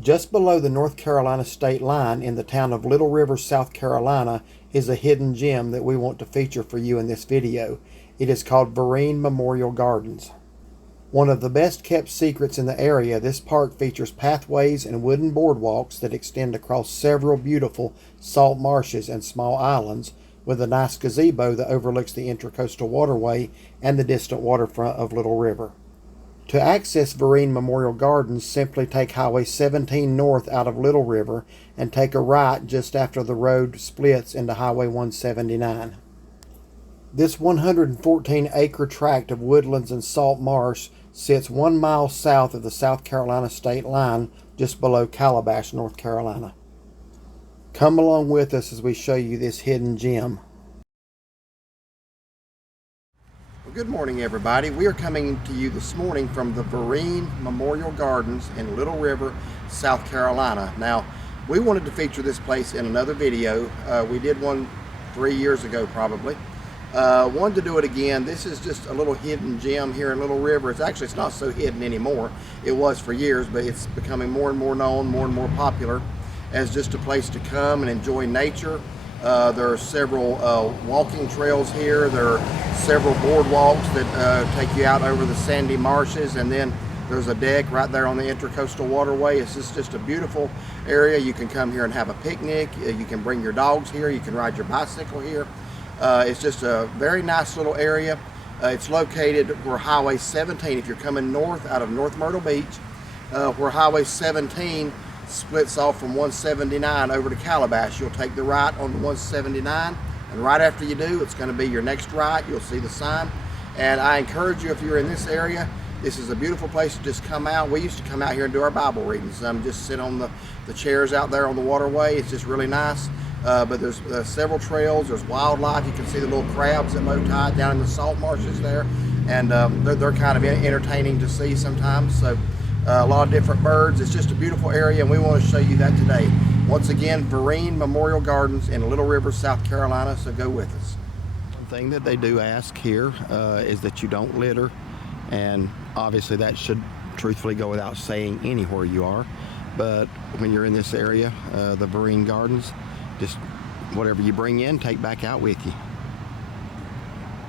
Just below the North Carolina state line in the town of Little River, South Carolina, is a hidden gem that we want to feature for you in this video. It is called Vereen Memorial Gardens. One of the best kept secrets in the area, this park features pathways and wooden boardwalks that extend across several beautiful salt marshes and small islands, with a nice gazebo that overlooks the Intercoastal Waterway and the distant waterfront of Little River. To access Vereen Memorial Gardens, simply take Highway 17 north out of Little River and take a right just after the road splits into Highway 179. This 114-acre tract of woodlands and salt marsh sits 1 mile south of the South Carolina state line, just below Calabash, North Carolina. Come along with us as we show you this hidden gem. Well, good morning, everybody. We are coming to you this morning from the Vereen Memorial Gardens in Little River, South Carolina. Now, we wanted to feature this place in another video. We did one 3 years ago, probably. Wanted to do it again. This is just a little hidden gem here in Little River. It's not so hidden anymore. It was for years, but it's becoming more and more known, more and more popular as just a place to come and enjoy nature. There are several walking trails here. There are several boardwalks that take you out over the sandy marshes, and then there's a deck right there on the Intercoastal Waterway. It's just a beautiful area. You can come here and have a picnic. You can bring your dogs here. You can ride your bicycle here. It's just a very nice little area. It's located where Highway 17, if you're coming north out of North Myrtle Beach, where Highway 17 splits off from 179 over to Calabash. You'll take the right on the 179, and right after you do, it's going to be your next right. You'll see the sign, and I encourage you, if you're in this area, this is a beautiful place to just come out. We used to come out here and do our Bible readings. Just sit on the chairs out there on the waterway. It's just really nice. But there's several trails. There's wildlife. You can see the little crabs at low tide down in the salt marshes there, and they're kind of entertaining to see sometimes. So a lot of different birds. It's just a beautiful area, and we want to show you that today. Once again, Vereen Memorial Gardens in Little River, South Carolina, so go with us. One thing that they do ask here is that you don't litter, and obviously that should truthfully go without saying anywhere you are, but when you're in this area, the Vereen Gardens, just whatever you bring in, take back out with you.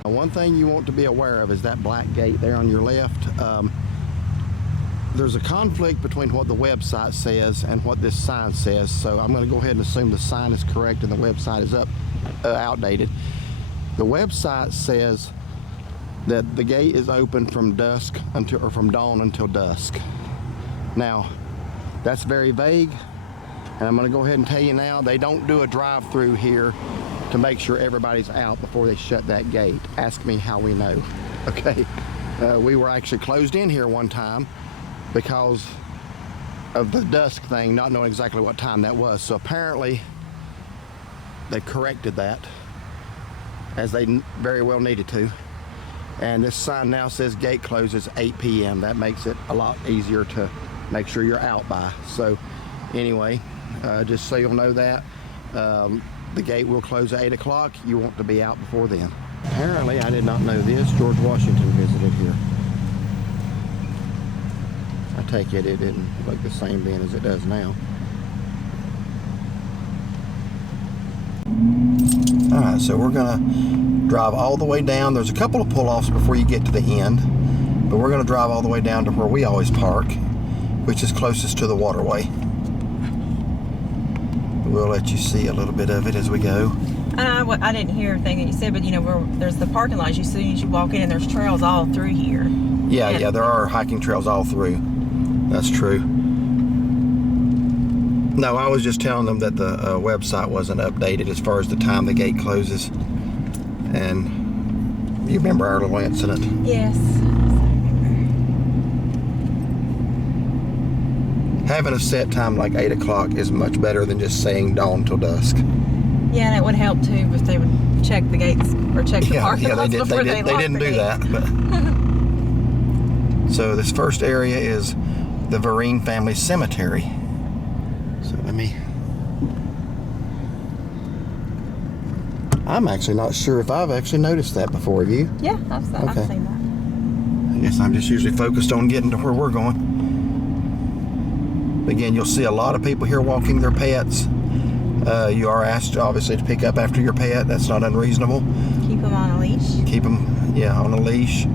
Now, one thing you want to be aware of is that black gate there on your left. There's a conflict between what the website says and what this sign says, so I'm going to go ahead and assume the sign is correct and the website is outdated. The website says that the gate is open from dusk until, or from dawn until dusk. Now, that's very vague, and I'm going to go ahead and tell you now, they don't do a drive-through here to make sure everybody's out before they shut that gate. Ask me how we know. Okay, we were actually closed in here one time because of the dusk thing, not knowing exactly what time that was. So apparently they corrected that, as they very well needed to. And this sign now says gate closes 8 p.m. That makes it a lot easier to make sure you're out by. So anyway, just so you'll know that, the gate will close at 8 o'clock. You want to be out before then. Apparently, I did not know this, George Washington visited here. I take it didn't look the same then as it does now. Alright, so we're gonna drive all the way down. There's a couple of pull-offs before you get to the end, but we're gonna drive all the way down to where we always park, which is closest to the waterway. We'll let you see a little bit of it as we go. I didn't hear everything that you said, but you know, there's the parking lot. You see as you walk in, and there's trails all through here. Yeah, there are hiking trails all through. That's true. No, I was just telling them that the website wasn't updated as far as the time the gate closes. And you remember our little incident? Yes. Having a set time like 8 o'clock is much better than just saying dawn till dusk. Yeah, and it would help too if they would check the gates or check the parking lots before they didn't do that. But so this first area is the Vereen Family Cemetery. So I'm actually not sure if I've actually noticed that before. Have you? Yeah, I've seen that. I guess I'm just usually focused on getting to where we're going. Again, you'll see a lot of people here walking their pets. You are asked, obviously, to pick up after your pet. That's not unreasonable. Keep them on a leash. Keep them, yeah, on a leash.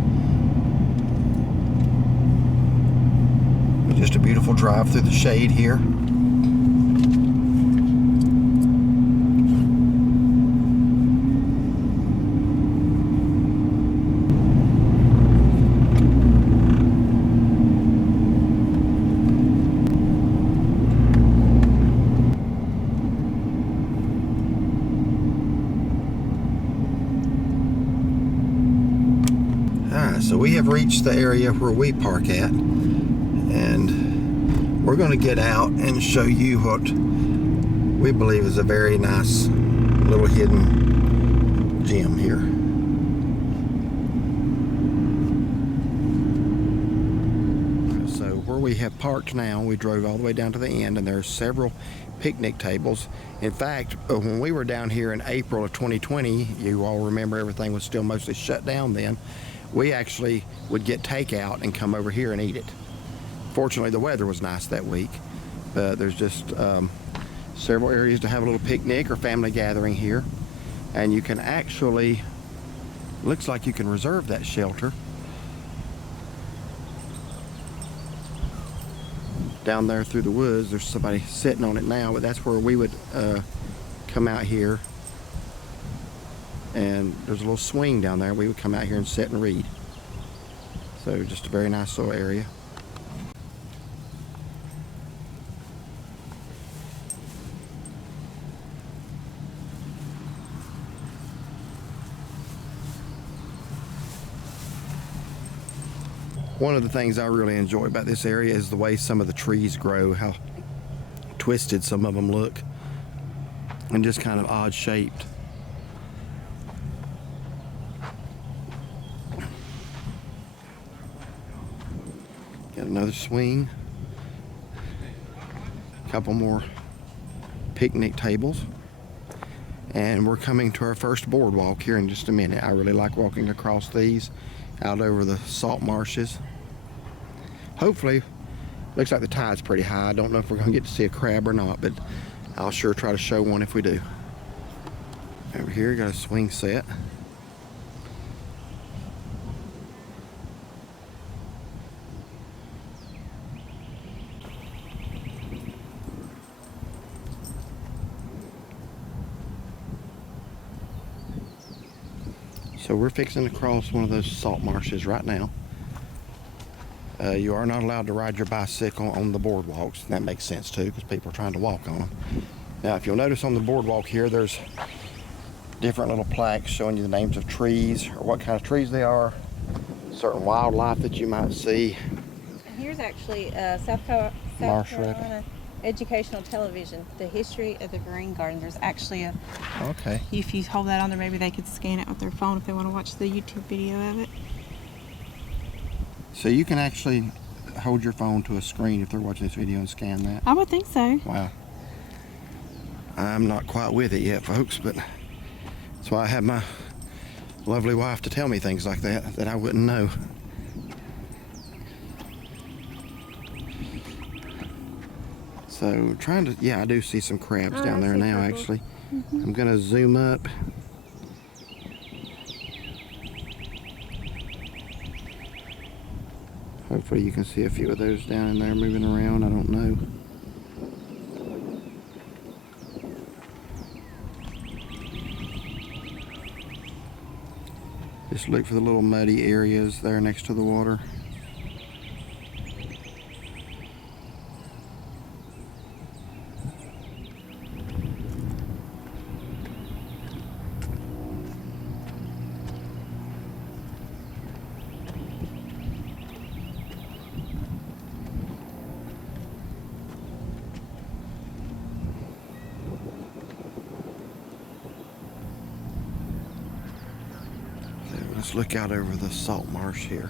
Just a beautiful drive through the shade here. So we have reached the area where we park at, and we're going to get out and show you what we believe is a very nice little hidden gem here. So where we have parked now, we drove all the way down to the end, and there are several picnic tables. In fact, when we were down here in April of 2020, you all remember everything was still mostly shut down then. We actually would get takeout and come over here and eat it. Fortunately, the weather was nice that week, but there's just several areas to have a little picnic or family gathering here. And you can actually, looks like you can reserve that shelter. Down there through the woods, there's somebody sitting on it now, but that's where we would come out here. And there's a little swing down there. We would come out here and sit and read. So just a very nice little area. One of the things I really enjoy about this area is the way some of the trees grow, how twisted some of them look, and just kind of odd shaped. Got another swing, a couple more picnic tables, and we're coming to our first boardwalk here in just a minute. I really like walking across these out over the salt marshes. Hopefully, looks like the tide's pretty high. I don't know if we're going to get to see a crab or not, but I'll sure try to show one if we do. Over here, got a swing set. So we're fixing to cross one of those salt marshes right now. You are not allowed to ride your bicycle on the boardwalks. That makes sense too, because people are trying to walk on them. Now, if you'll notice on the boardwalk here, there's different little plaques showing you the names of trees or what kind of trees they are, certain wildlife that you might see. Here's actually South Marsh Carolina Educational Television, the history of the Vereen Gardens. There's actually a, okay. if you hold that on there, maybe they could scan it with their phone if they want to watch the YouTube video of it. So you can actually hold your phone to a screen if they're watching this video and scan that? I would think so. Wow. I'm not quite with it yet, folks, but that's why I have my lovely wife to tell me things like that I wouldn't know. So trying to, yeah, I do see some crabs down there now, actually. Mm-hmm. I'm gonna zoom up. Hopefully you can see a few of those down in there moving around. I don't know. Just look for the little muddy areas there next to the water. Let's look out over the salt marsh here.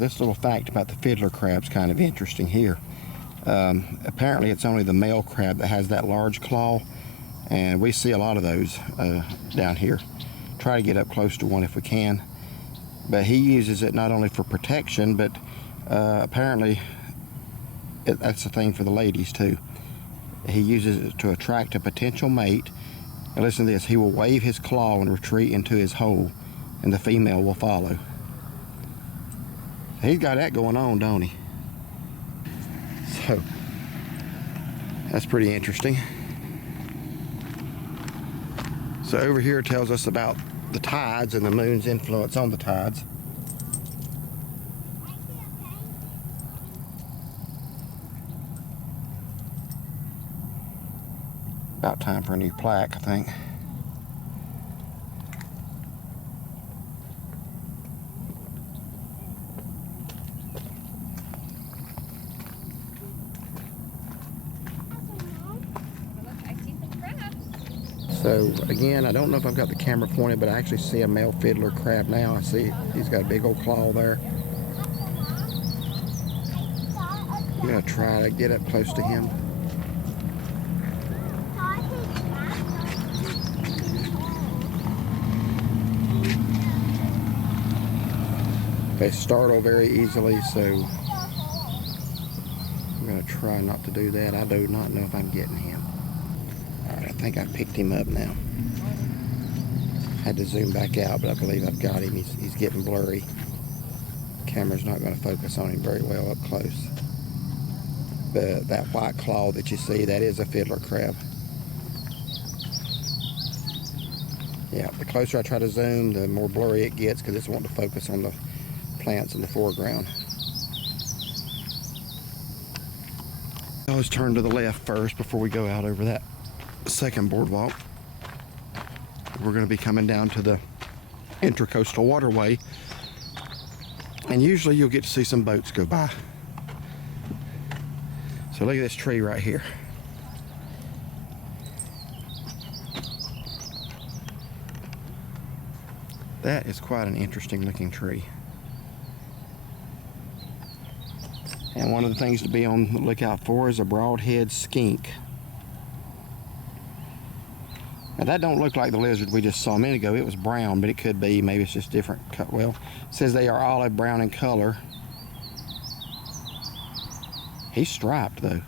This little fact about the fiddler crab's kind of interesting here. Apparently it's only the male crab that has that large claw, and we see a lot of those down here. Try to get up close to one if we can. But he uses it not only for protection, but apparently that's the thing for the ladies too. He uses it to attract a potential mate. And listen to this, he will wave his claw and retreat into his hole, and the female will follow. He's got that going on, don't he? So, that's pretty interesting. So over here it tells us about the tides and the moon's influence on the tides. About time for a new plaque, I think. So again, I don't know if I've got the camera pointed, but I actually see a male fiddler crab now. I see he's got a big old claw there. I'm gonna try to get up close to him. They startle very easily, so I'm gonna try not to do that. I do not know if I'm getting him. Alright, I think I picked him up now. Had to zoom back out, but I believe I've got him. He's getting blurry. Camera's not gonna focus on him very well up close. But that white claw that you see, that is a fiddler crab. Yeah, the closer I try to zoom, the more blurry it gets because it's wanting to focus on the plants in the foreground. I always turn to the left first before we go out over that second boardwalk. We're going to be coming down to the Intercoastal Waterway, and usually you'll get to see some boats go by. So look at this tree right here. That is quite an interesting looking tree. And one of the things to be on the lookout for is a broadhead skink. Now that don't look like the lizard we just saw a minute ago. It was brown, but it could be. Maybe it's just different. Well, it says they are olive brown in color. He's striped though.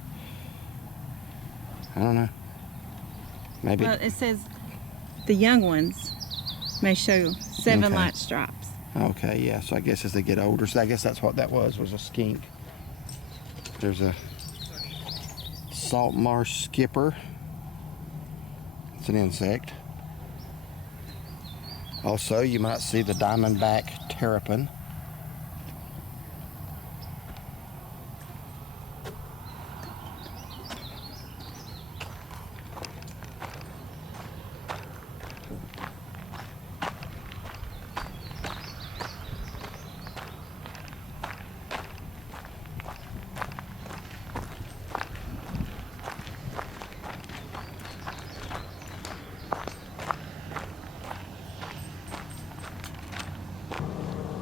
I don't know. Maybe. Well, it says the young ones may show 7 Okay. light stripes. Okay, yeah. So I guess as they get older, so I guess that's what that was a skink. There's a salt marsh skipper. It's an insect. Also, you might see the diamondback terrapin.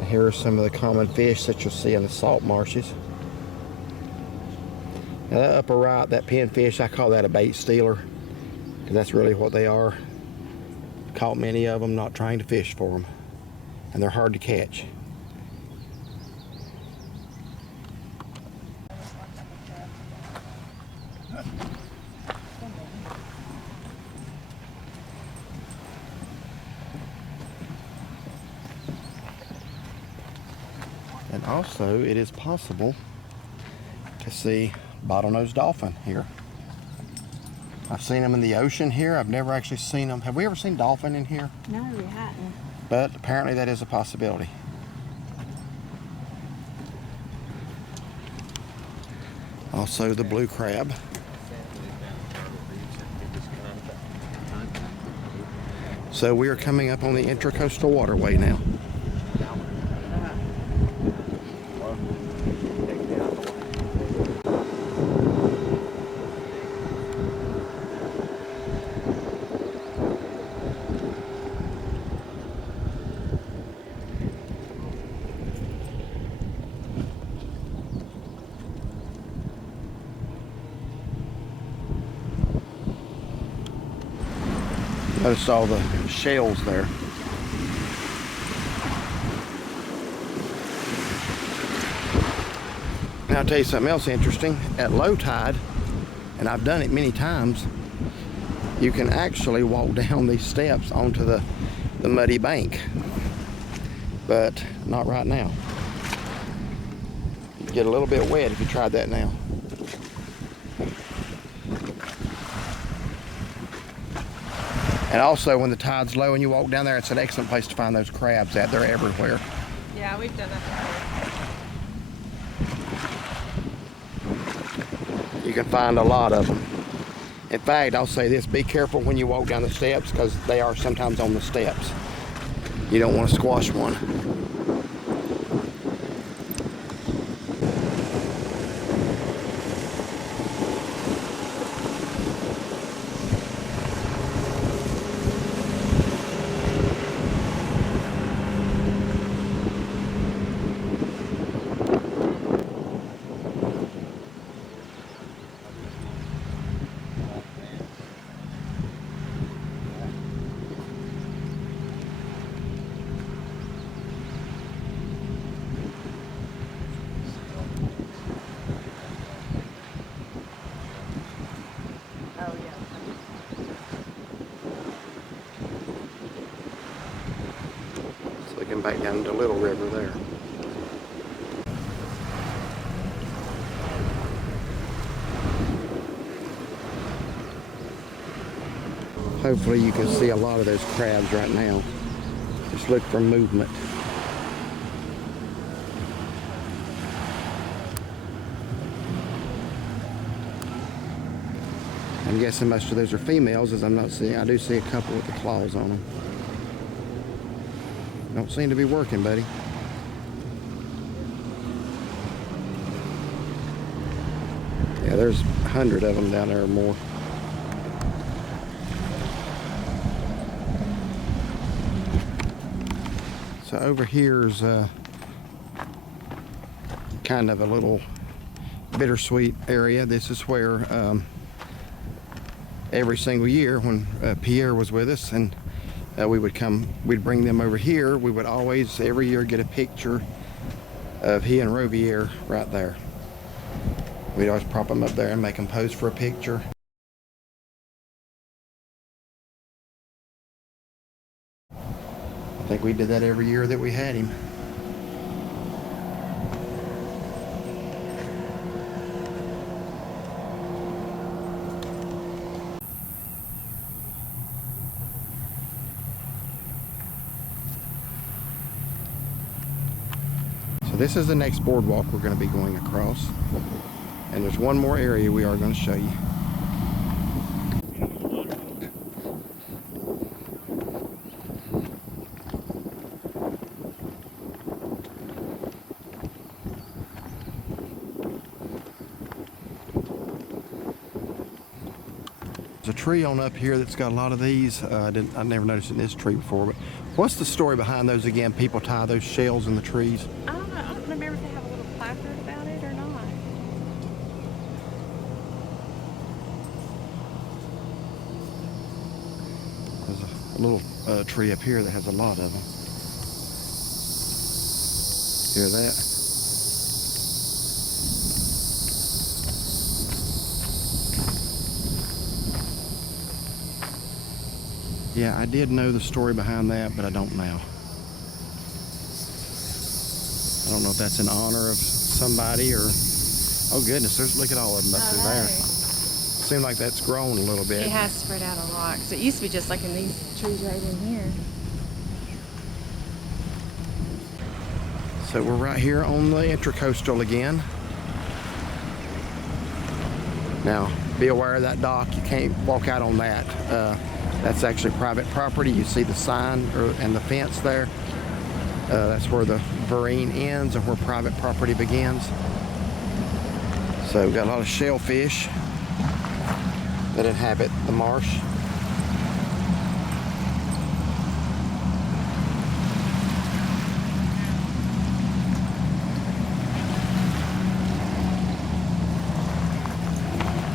Here are some of the common fish that you'll see in the salt marshes. Now that upper right, that pinfish, I call that a bait stealer, because that's really what they are. Caught many of them not trying to fish for them, and they're hard to catch. And also, it is possible to see bottlenose dolphin here. I've seen them in the ocean here. I've never actually seen them. Have we ever seen dolphin in here? No, we hadn't. But apparently that is a possibility. Also the blue crab. So we are coming up on the Intercoastal Waterway now. Notice all the shells there. Now I'll tell you something else interesting. At low tide, and I've done it many times, you can actually walk down these steps onto the muddy bank. But not right now. You get a little bit wet if you tried that now. And also when the tide's low and you walk down there, it's an excellent place to find those crabs at. They're everywhere. Yeah, we've done that before. You can find a lot of them. In fact, I'll say this, be careful when you walk down the steps because they are sometimes on the steps. You don't want to squash one. Back down to Little River there. Hopefully you can see a lot of those crabs right now. Just look for movement. I'm guessing most of those are females, as I'm not seeing. I do see a couple with the claws on them. Don't seem to be working, buddy. Yeah, there's 100 of them down there or more. So over here's kind of a little bittersweet area. This is where every single year when Pierre was with us and we'd bring them over here. We would always, every year, get a picture of he and Rovier right there. We'd always prop them up there and make them pose for a picture. I think we did that every year that we had him. This is the next boardwalk we're going to be going across, and there's one more area we are going to show you. There's a tree on up here that's got a lot of these. I never noticed in this tree before, but what's the story behind those again? People tie those shells in the trees. I don't remember if they have a little placard about it or not. There's a little tree up here that has a lot of them. Hear that? Yeah, I did know the story behind that, but I don't now. I don't know if that's in honor of somebody or... Oh goodness, look at all of them up through there. Seems like that's grown a little bit. It has spread out a lot, because it used to be just like in these trees right in here. So we're right here on the Intercoastal again. Now, be aware of that dock. You can't walk out on that. That's actually private property. You see the sign and the fence there. That's where the Vereen ends and where private property begins. So we've got a lot of shellfish that inhabit the marsh.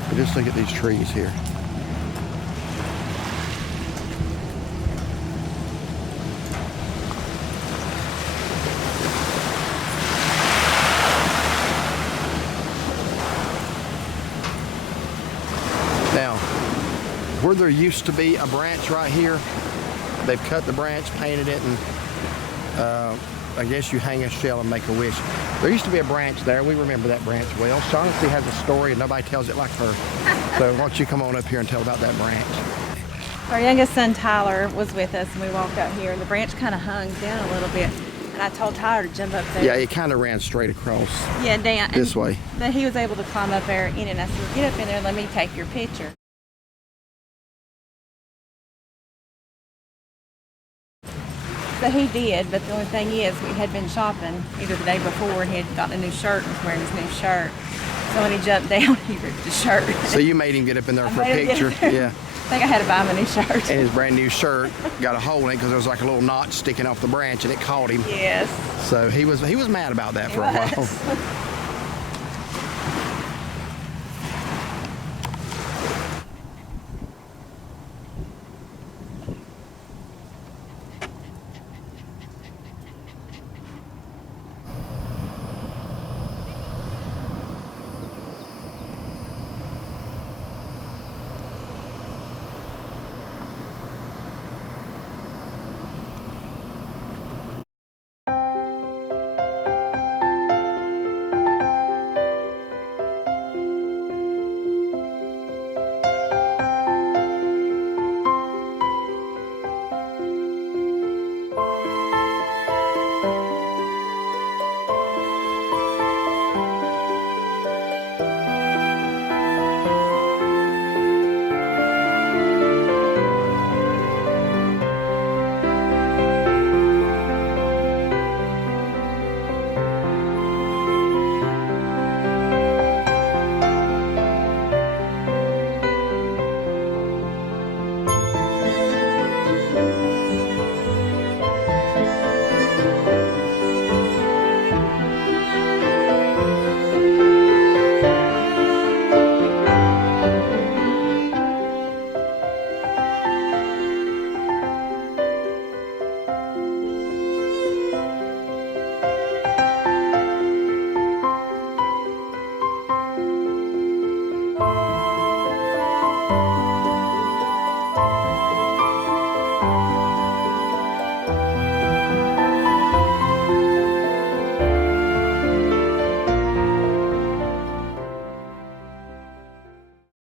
But just look at these trees here. where there used to be a branch right here. They've cut the branch, painted it, and I guess you hang a shell and make a wish. There used to be a branch there. We remember that branch well. Shaughnessy has a story and nobody tells it like her. So why don't you come on up here and tell about that branch. Our youngest son, Tyler, was with us, and we walked out here, and the branch kind of hung down a little bit. And I told Tyler to jump up there. Yeah, it kind of ran straight across. Yeah, down. This way. But he was able to climb up there in it, and I said, get up in there and let me take your picture. So he did, but the only thing is, we had been shopping either the day before, and he had gotten a new shirt and was wearing his new shirt. So when he jumped down, he ripped his shirt. So you made him get up in there for a picture? Yeah. I think I had to buy him a new shirt. And his brand new shirt got a hole in it because there was like a little notch sticking off the branch, and it caught him. Yes. So he was mad about that for a while.